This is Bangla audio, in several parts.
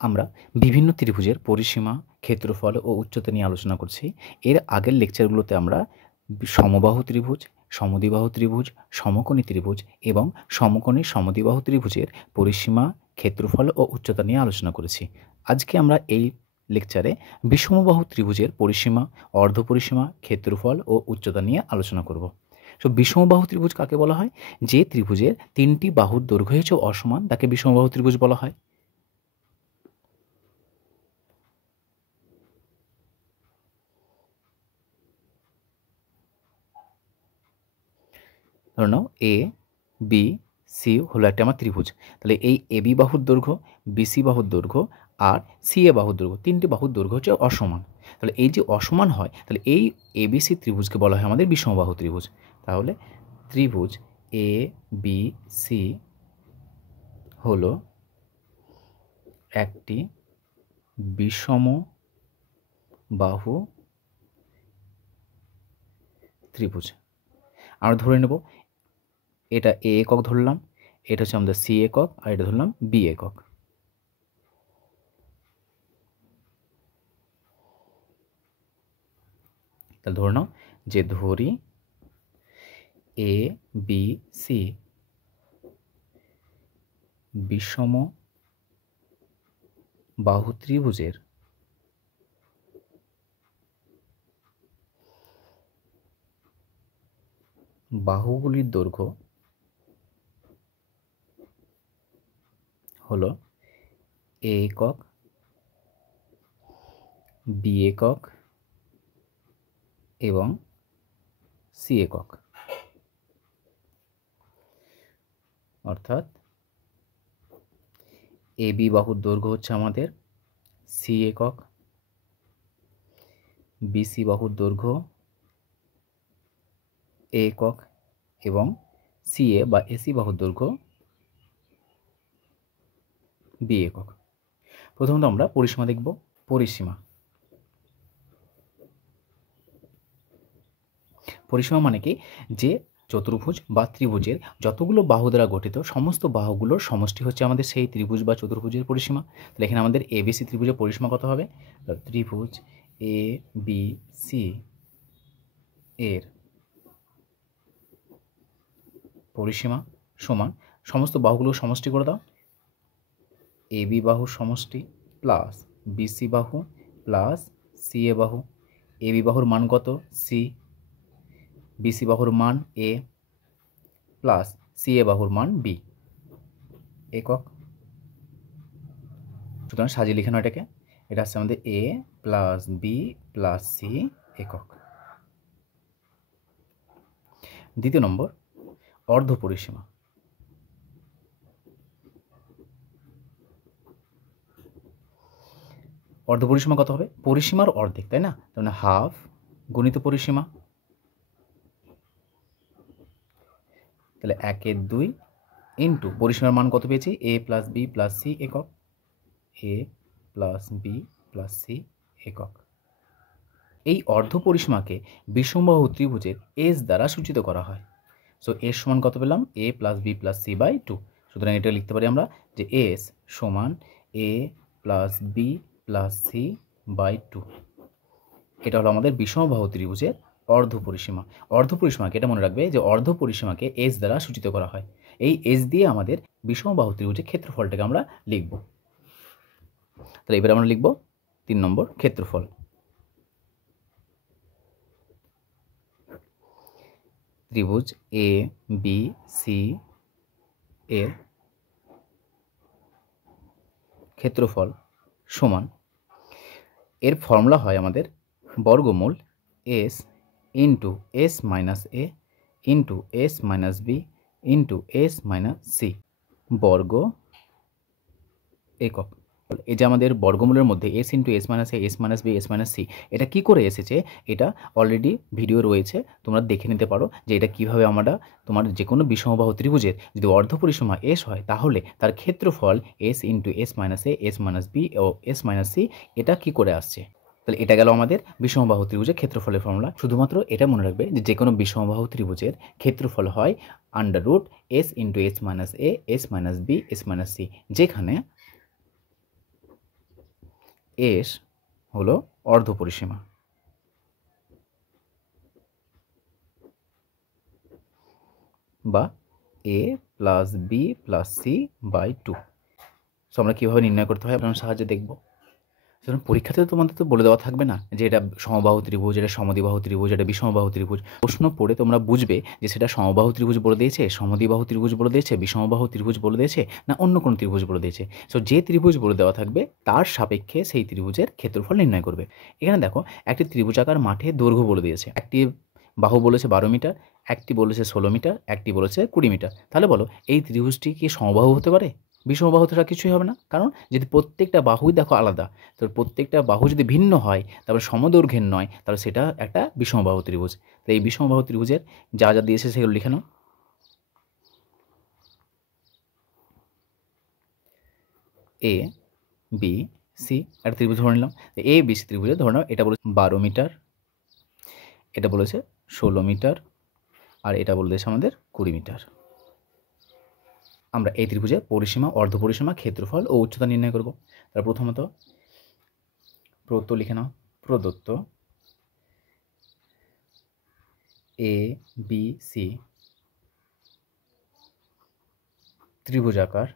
আমরা বিভিন্ন ত্রিভুজের পরিসীমা, ক্ষেত্রফল ও উচ্চতা নিয়ে আলোচনা করছি। এর আগের লেকচারগুলোতে আমরা সমবাহু ত্রিভুজ, সমদ্বিবাহু ত্রিভুজ, সমকোণী ত্রিভুজ এবং সমকোণী সমদ্বিবাহু ত্রিভুজের পরিসীমা, ক্ষেত্রফল ও উচ্চতা নিয়ে আলোচনা করেছি। আজকে আমরা এই লেকচারে বিষমবাহু ত্রিভুজের পরিসীমা, অর্ধপরিসীমা, ক্ষেত্রফল ও উচ্চতা নিয়ে আলোচনা করব। বিষমবাহু ত্রিভুজ কাকে বলা হয়? যে ত্রিভুজের তিনটি বাহুর দৈর্ঘ্য হচ্ছে অসমান তাকে বিষমবাহু ত্রিভুজ বলা হয়। ধরে নাও এ বি সি হলো একটা আমার ত্রিভুজ। তাহলে এই এ বি বাহুর দৈর্ঘ্য, বিসি বাহুর দৈর্ঘ্য আর সি এ বাহুর দৈর্ঘ্য, তিনটি বাহুর দৈর্ঘ্য হচ্ছে অসমান। তাহলে এই যে অসমান হয়, তাহলে এই এ বি সি ত্রিভুজকে বলা হয় আমাদের বিষমবাহু ত্রিভুজ। তাহলে ত্রিভুজ এ বি সি হলো একটি বিষমবাহু ত্রিভুজ। আমরা ধরে নেব এটা এ একক ধরলাম, এটা হচ্ছে আমাদের সি একক, আর এটা ধরলাম বি একক। তাহলে ধরে নাও যে ধরি এ বি সি বিষম বাহু ত্রিভুজের বাহুগুলির দৈর্ঘ্য হলো এ একক, বি একক এবং সি একক। অর্থাৎ এ বি বাহুর দৈর্ঘ্য হচ্ছে আমাদের সি একক, বিসি বাহুর দৈর্ঘ্য এ একক এবং সি এ বা এসি বাহুর দৈর্ঘ্য বি একক। প্রথমত আমরা পরিসীমা দেখব। পরিসীমা পরিসীমা মানে কি? যে চতুর্ভুজ বা ত্রিভুজের যতগুলো বাহু দ্বারা গঠিত সমস্ত বাহুগুলোর সমষ্টি হচ্ছে আমাদের সেই ত্রিভুজ বা চতুর্ভুজের পরিসীমা। তাহলে এখানে আমাদের এ বি সি ত্রিভুজের পরিসীমা কত হবে? ত্রিভুজ এ বি সি এর পরিসীমা সমান সমস্ত বাহুগুলোর সমষ্টি করে দাও। এ বি বাহুর সমষ্টি প্লাস বিসি বাহু প্লাস সি এ বাহু। এ বি বাহুর মান কত? সি। বিসি বাহুর মান এ প্লাস সি এ বাহুর মান বি একক। সুতরাং সাজিয়ে লিখে নাও এটাকে। এটা হচ্ছে আমাদের এ প্লাস বি প্লাস সি একক। দ্বিতীয় নম্বর অর্ধ পরিসীমা। অর্ধ পরিসীমা কত হবে? পরিসীমার অর্ধেক, তাই না? তার মানে হাফ গুণিত পরিসীমা। তাহলে 1/2 ইন্টু পরিসীমার মান কত পেয়েছি? এ প্লাস বি প্লাস সি একক। এ প্লাস বি প্লাস সি একক। এই অর্ধ পরিসীমাকে বিষমবাহু ত্রিভুজের এস দ্বারা সূচিত করা হয়। সো এস সমান কত পেলাম? A plus B plus C by 2। সুতরাং এটা লিখতে পারি আমরা যে এস সমান A plus B plus C by 2। এটা হলো আমাদের বিষমবাহু ত্রিভুজের অর্ধ পরিসীমা। অর্ধ পরিসীমাকে এটা মনে রাখবে যে অর্ধ পরিসীমাকে এস দ্বারা সূচিত করা হয়। এই এস দিয়ে আমাদের বিষমবাহু ত্রিভুজের ক্ষেত্রফলটাকে আমরা লিখব। তাহলে এবার আমরা লিখব 3 নম্বর ক্ষেত্রফল। ত্রিভুজ এ বি সি এর ক্ষেত্রফল সমান, এর ফর্মুলা হয় আমাদের বর্গমূল S into S minus A into S minus B into S minus C বর্গ একক। এই যে আমাদের বর্গমূলের মধ্যে S into S minus A, S minus B, S minus C, এটা কী করে এসেছে? এটা অলরেডি ভিডিও রয়েছে, তোমরা দেখে নিতে পারো যে এটা কীভাবে আমরা তোমার যে কোনো বিষমবাহু ত্রিভুজের যদি অর্ধ পরিসীমা এস হয় তাহলে তার ক্ষেত্রফল S into S minus A, S minus B O S minus C এটা কী করে আসছে। তাহলে এটা গেল আমাদের বিষমবাহু ত্রিভুজের ক্ষেত্রফলের ফর্মুলা। শুধুমাত্র এটা মনে রাখবে যে কোনো বিষমবাহু ত্রিভুজের ক্ষেত্রফল হয় under root S into S minus A, S minus B, S minus C, যেখানে এস হলো অর্ধ পরিসীমা, বা A plus B plus C by 2। So আমরা কীভাবে নির্ণয় করতে হয় আপনার সাহায্যে দেখব। সুতরাং পরীক্ষাতে তোমাদের তো বলে দেওয়া থাকবে না যে এটা সমবাহু ত্রিভুজ, এটা সমদ্বিবাহু ত্রিভুজ, এটা বিষমবাহু ত্রিভুজ। প্রশ্ন পড়ে তোমরা বুঝবে যে সেটা সমবাহু ত্রিভুজ বলে দিয়েছে, সমদ্বিবাহু ত্রিভুজ বলে দিয়েছে, বিষমবাহু ত্রিভুজ বলে দিয়েছে, না অন্য কোনো ত্রিভুজ বলে দিয়েছে। সো যে ত্রিভুজ বলে দেওয়া থাকবে তার সাপেক্ষে সেই ত্রিভুজের ক্ষেত্রফল নির্ণয় করবে। এখানে দেখো একটি ত্রিভুজাকার মাঠে দৈর্ঘ্য বলে দিয়েছে, একটি বাহু বলেছে 12 মিটার, একটি বলেছে 16 মিটার, একটি বলেছে 20 মিটার। তাহলে বলো এই ত্রিভুজটি কি সমবাহু হতে পারে? বিষমবাহু তো কিছুই হবে না, কারণ যদি প্রত্যেকটা বাহুই দেখো আলাদা, তো প্রত্যেকটা বাহু যদি ভিন্ন হয় তারপরে সমদৈর্ঘ্যের নয়, তাহলে সেটা একটা বিষমবাহু ত্রিভুজ। তো এই বিষমবাহু ত্রিভুজের যা যা দিয়েছে সেগুলো লিখে নাও। এ বি সি একটা ত্রিভুজ ধরে নিলাম। এ বি সি ত্রিভুজে ধরে নাও এটা বলেছে 12 মিটার, এটা বলেছে 16 মিটার, আর এটা বলে দিয়েছে আমাদের 20 মিটার। আমরা এই ত্রিভুজে পরিসীমা, অর্ধ পরিসীমা, ক্ষেত্রফল ও উচ্চতা নির্ণয় করব। তাহলে প্রথমত প্রদত্ত লিখে নাও। প্রদত্ত এ বি সি ত্রিভুজাকার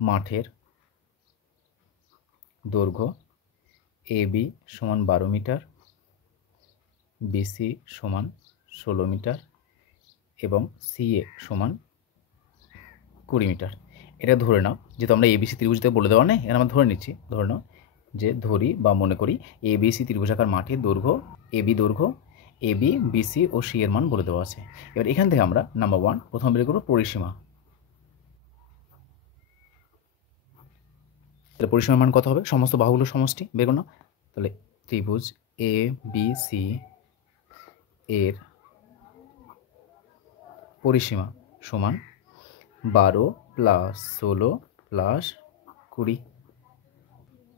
মাঠের দৈর্ঘ্য এ বি সমান 12 মিটার, বিসি সমান 16 মিটার এবং সিএ সমান 20 মিটার। এটা ধরে নাও, যেহেতু আমরা এবিসি ত্রিভুজতে বলে দেওয়া নেই, এখানে আমরা ধরে নিচ্ছি। ধরে নাও যে ধরি বা মনে করি এবিসি ত্রিভুজাকার মাঠের দৈর্ঘ্য এবি, দৈর্ঘ্য এবি, বিসি ও সি এর মান বলে দেওয়া আছে। এবার এখান থেকে আমরা নাম্বার 1 প্রথম বের করব পরিসীমা। তাহলে পরিসীমার মান কত হবে? সমস্ত বাহুগুলো সমষ্টি বের করো না। তাহলে ত্রিভুজ এ বি সি এর পরিসীমা সমান 12 প্লাস 16 প্লাস 20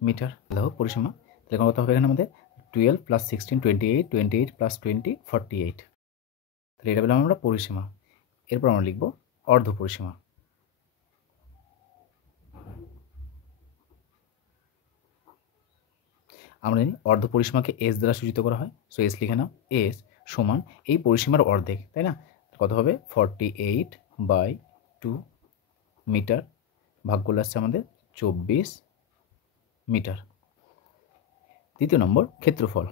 মিটার। দেখো পরিসীমা তাহলে কত হবে এখানে আমাদের 12 প্লাস 16 28, 28 প্লাস 20 48। তাহলে এটা পেলাম আমরা পরিসীমা। এরপর আমরা লিখব অর্ধ পরিসীমা। আমরা জানি অর্ধ পরিসীমাকে এস দ্বারা সূচিত করা হয়। সো এস লিখে নাও। এস সমান এই পরিসীমার অর্ধেক, তাই না? কত হবে? 48/2 মিটার, ভাগ করলে আসছে আমাদের 24 মিটার। দ্বিতীয় নম্বর ক্ষেত্রফল।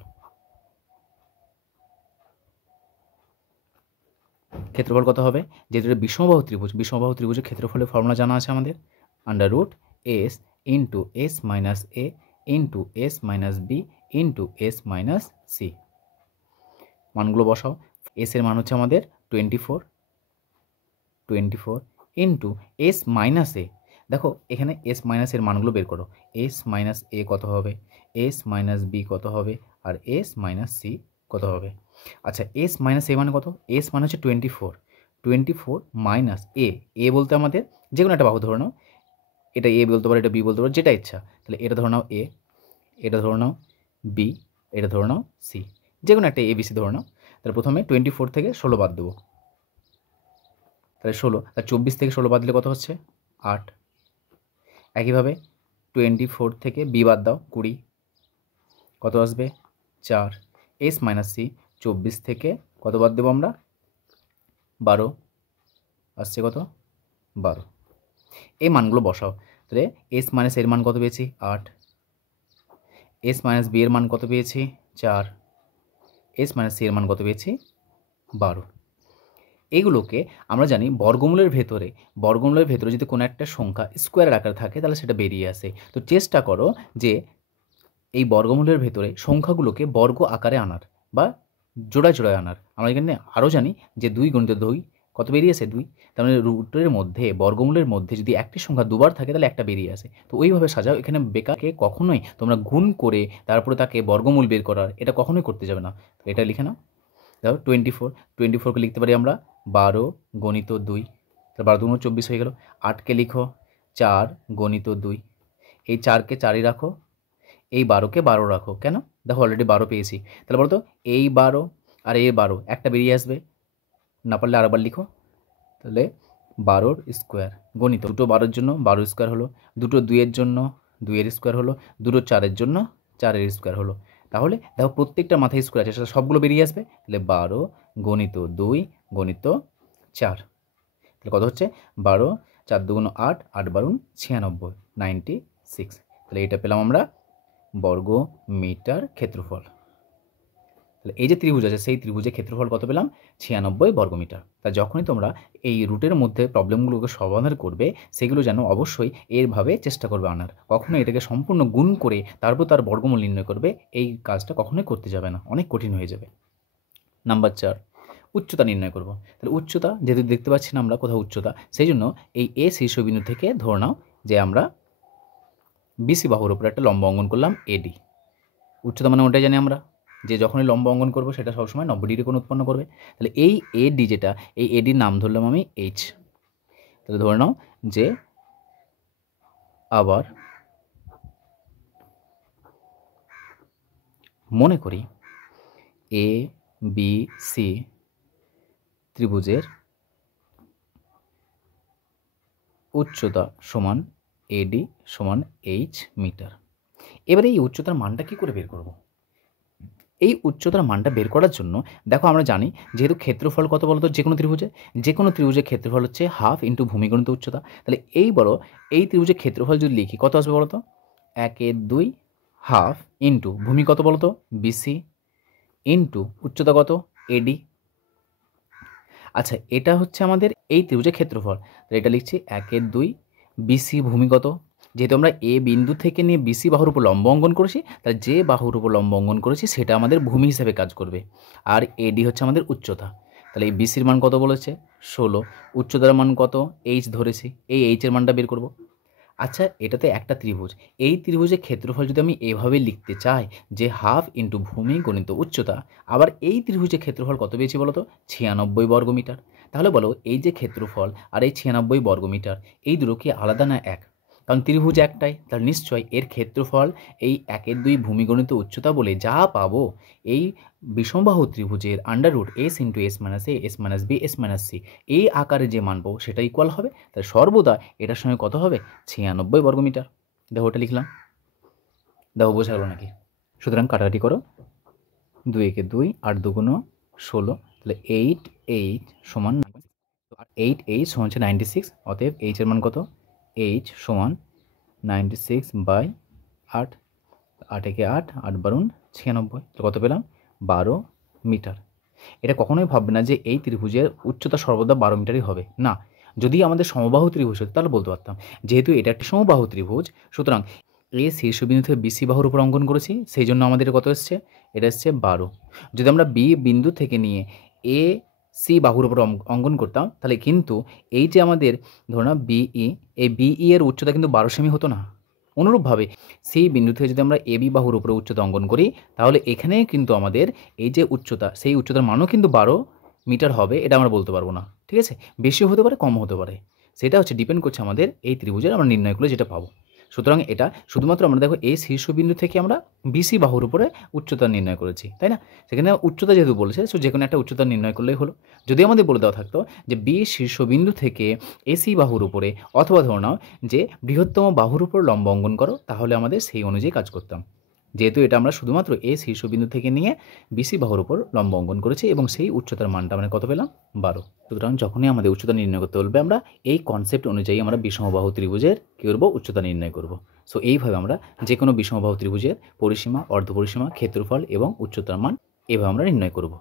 ক্ষেত্রফল কত হবে? যেহেতু এটা বিষমবাহু ত্রিভুজ, বিষমবাহু ত্রিভুজের ক্ষেত্রফলের ফর্মুলা জানা আছে আমাদের, √ S into S minus A into S minus B into S minus C. মানগুলো বসাও। এস এর মান হচ্ছে আমাদের 24 ইন্টু এস মাইনাস এ। দেখো এখানে এস মাইনাস এর মানগুলো বের করো। এস মাইনাস এ কত হবে, এস মাইনাস বি কত হবে, আর এস মাইনাস সি কত হবে? আচ্ছা, এস মাইনাস এ মানে কত? এস মানে হচ্ছে 24 মাইনাস এ বলতে আমাদের যে কোনো একটা বাহু ধরে নাও, এটা এ বলতে পারো, এটা বি বলতে পারো, যেটা ইচ্ছা। তাহলে এটা ধরে নাও এ, এটা ধরে নাও বি, এটা ধরে নাও সি, যে কোনো একটা এবিসি ধরে নাও। তাহলে প্রথমে 24 থেকে 16 বাদ দেবো, তাহলে 16। আর 24 থেকে 16 বাদ দিলে কত হচ্ছে? 8। একইভাবে 24 থেকে বি বাদ দাও, 20, কত আসবে? 4। এস মাইনাস সি 24 থেকে কত বাদ দেবো আমরা? 12, আসছে কত? 12। এই মানগুলো বসাও। তাহলে এস মাইনাস এর মান কত পেয়েছি? 8। এস মাইনাস বি এর মান কত পেয়েছি? 4। এস মাইনাস সি এর মান কত পেয়েছি? 12। এগুলোকে আমরা জানি বর্গমূলের ভেতরে যদি কোনো একটা সংখ্যা স্কোয়ারের আকারে থাকে তাহলে সেটা বেরিয়ে আসে। তো চেষ্টা করো যে এই বর্গমূলের ভেতরে সংখ্যাগুলোকে বর্গ আকারে আনার বা জোড়ায় জোড়ায় আনার। আমরা এখানে আরও জানি যে 2 × 2 কত বেরিয়েছে? 2। তার মানে রুটের মধ্যে, বর্গমূলের মধ্যে যদি একটি সংখ্যা দুবার থাকে তাহলে একটা বেরিয়ে আসে। তো ওইভাবে সাজাও। এখানে বেকারকে কখনোই তোমরা গুণ করে তারপরে তাকে বর্গমূল বের করার এটা কখনোই করতে যাবে না। তো এটা লিখে নাও। দেখো 24কে লিখতে পারি আমরা 12 × 2, তাহলে 12 × 2 = 24 হয়ে গেল। 8কে লিখো 4 × 2, এই 4কে 4ই রাখো, এই 12কে 12 রাখো। কেন? দেখো অলরেডি 12 পেয়েছি। তাহলে বলো তো এই 12 আর এই 12 একটা বেরিয়ে আসবে, না পারলে আরেকবার লিখো। তাহলে 12 স্কোয়ার গণিত দুটো 12-র জন্য 12 স্কোয়ার হলো, দুটো 2-এর জন্য 2 এর স্কোয়ার হলো, দুটো 4-এর জন্য 4-এর স্কোয়ার হলো। তাহলে দেখো প্রত্যেকটা মাথায় স্কোয়ার আছে, সেটা সবগুলো বেরিয়ে আসবে। তাহলে 12 গণিত 2 গণিত 4, তাহলে কত হচ্ছে 12, 4 2 8, 8 12 96, 96। তাহলে এটা পেলাম আমরা বর্গ মিটার ক্ষেত্রফল। তাহলে এই যে ত্রিভুজ আছে সেই ত্রিভুজের ক্ষেত্রফল কত পেলাম 96 বর্গমিটার। তা যখনই তোমরা এই রুটের মধ্যে প্রবলেমগুলোকে সমাধান করবে সেগুলো যেন অবশ্যই এরভাবে চেষ্টা করবে আনার, কখনো এটাকে সম্পূর্ণ গুণ করে তারপর তার বর্গমূল নির্ণয় করবে, এই কাজটা কখনোই করতে যাবে না, অনেক কঠিন হয়ে যাবে। নাম্বার 4, উচ্চতা নির্ণয় করব। তাহলে উচ্চতা যেহেতু দেখতে পাচ্ছি না আমরা কোথাও উচ্চতা, সেই জন্য এই এ শীর্ষবিন্দু থেকে ধরে নাও যে আমরা বিসি বাহুর উপরে একটা লম্ব অঙ্কন করলাম এডি। উচ্চতা মানে ওটাই জানি আমরা যে যখনই লম্ব অঙ্কন করবো সেটা সবসময় 90 ডিগ্রি কোণ উৎপন্ন করবে। তাহলে এই এডি যেটা, এই এডির নাম ধরলাম আমি এইচ। তাহলে ধরে নাও যে আবার মনে করি এ বি সি ত্রিভুজের উচ্চতা সমান এডি সমান এইচ মিটার। এবারে এই উচ্চতার মানটা কি করে বের করব? এই উচ্চতার মানটা বের করার জন্য দেখো আমরা জানি যেহেতু ক্ষেত্রফল কত বলতো যে কোনো ত্রিভুজের ক্ষেত্রফল হচ্ছে হাফ ইন্টু ভূমি গুণিত উচ্চতা। তাহলে এই ত্রিভুজের ক্ষেত্রফল যদি লিখি কত আসবে বলতো 1/2 হাফ ইন্টু ভূমি কত বলতো বিসি ইন্টু উচ্চতা কত এডি। আচ্ছা এটা হচ্ছে আমাদের এই ত্রিভুজের ক্ষেত্রফল। তাহলে এটা লিখছি 1/2 বিসি ভূমি কত, যেহেতু আমরা এ বিন্দু থেকে নিয়ে বিসি বাহুর উপর লম্ব অঙ্কন করেছি তাহলে যে বাহুর উপর লম্ব অঙ্কন করেছি সেটা আমাদের ভূমি হিসেবে কাজ করবে। আর এডি হচ্ছে আমাদের উচ্চতা। তাহলে এই বিসির মান কত বলেছে 16, উচ্চতার মান কত এইচ ধরেছি, এই এইচের মানটা বের করব। আচ্ছা এটাতে একটা ত্রিভুজ, এই ত্রিভুজের ক্ষেত্রফল যদি আমি এভাবে লিখতে চাই যে হাফ ইন্টু ভূমি গণিত উচ্চতা, আবার এই ত্রিভুজের ক্ষেত্রফল কত পেয়েছি বলো তো 96 বর্গমিটার। তাহলে বলো এই যে ক্ষেত্রফল আর এই 96 বর্গমিটার এই দুটো কি আলাদা না এক? কারণ ত্রিভুজ একটাই, তাহলে নিশ্চয়ই এর ক্ষেত্রফল এই 1/2 ভূমিগণিত উচ্চতা বলে যা পাবো এই বিষমবাহু ত্রিভুজের under root S into S minus A S minus B S minus C এই আকারে যে মান পাবো সেটা ইকুয়াল হবে। তাহলে সর্বদা এটার সঙ্গে কত হবে 96 বর্গমিটার। দেখো ওটা লিখলাম, দেখো বোঝা গেল নাকি? সুতরাং কাটাকাটি করো, 2 একে 2, 8 2 16, তাহলে 8 সমান 8 সমান হচ্ছে 96। অতএব এইচ এর মান কত এইচ সমান 96/8, 8 একে 8, 8 12 96, তো কত পেলাম 12 মিটার। এটা কখনোই ভাববে না যে এই ত্রিভুজের উচ্চতা সর্বদা 12 মিটারই হবে না। যদি আমাদের সমবাহু ত্রিভুজ হতো তাহলে বলতে পারতাম, যেহেতু এটা একটি সমবাহু ত্রিভুজ সুতরাং এ শীর্ষবিন্দু থেকে বিসি বাহুর উপর অঙ্কন করেছি সেই জন্য আমাদের কত এসছে, এটা এসছে 12। যদি আমরা বি বিন্দু থেকে নিয়ে এ সি বাহুর উপর অঙ্কন করতাম তাহলে কিন্তু এই যে আমাদের ধরুন বিই, এই বিই এর উচ্চতা কিন্তু 12 সেমি হতো না। অনুরূপভাবে সেই বিন্দু থেকে যদি আমরা এ বি বাহুর উপরে উচ্চতা অঙ্কন করি তাহলে এখানে কিন্তু আমাদের এই যে উচ্চতা সেই উচ্চতার মানও কিন্তু 12 মিটার হবে, এটা আমরা বলতে পারবো না। ঠিক আছে, বেশিও হতে পারে কম হতে পারে, সেটা হচ্ছে ডিপেন্ড করছে আমাদের এই ত্রিভুজের আমরা নির্ণয় করে যেটা পাবো। সুতরাং এটা শুধুমাত্র আমরা দেখো এই শীর্ষবিন্দু থেকে আমরা বিসি বাহুর উপরে উচ্চতা নির্ণয় করেছি, তাই না? সেখানে উচ্চতা যেহেতু বলেছে সো যে কোনো একটা উচ্চতা নির্ণয় করলেই হলো। যদি আমাদের বলে দেওয়া থাকতো যে বি শীর্ষবিন্দু থেকে এসি বাহুর উপরে অথবা ধরে নাও যে বৃহত্তম বাহুর উপর লম্ব অঙ্কন করো তাহলে আমাদের সেই অনুযায়ী কাজ করতাম। যেহেতু এটা আমরা শুধুমাত্র এ শীর্ষবিন্দু থেকে নিয়ে বিসি বাহুর উপর লম্ব অঙ্কন করেছি এবং সেই উচ্চতার মানটা আমরা কত পেলাম 12। সুতরাং যখনই আমাদের উচ্চতা নির্ণয় করতে বলবে আমরা এই কনসেপ্ট অনুযায়ী আমরা বিষমবাহু ত্রিভুজের কী করবো উচ্চতা নির্ণয় করব। সো এইভাবে আমরা যে কোনো বিষমবাহু ত্রিভুজের পরিসীমা, অর্ধপরিসীমা, ক্ষেত্রফল এবং উচ্চতার মান এভাবে আমরা নির্ণয় করব।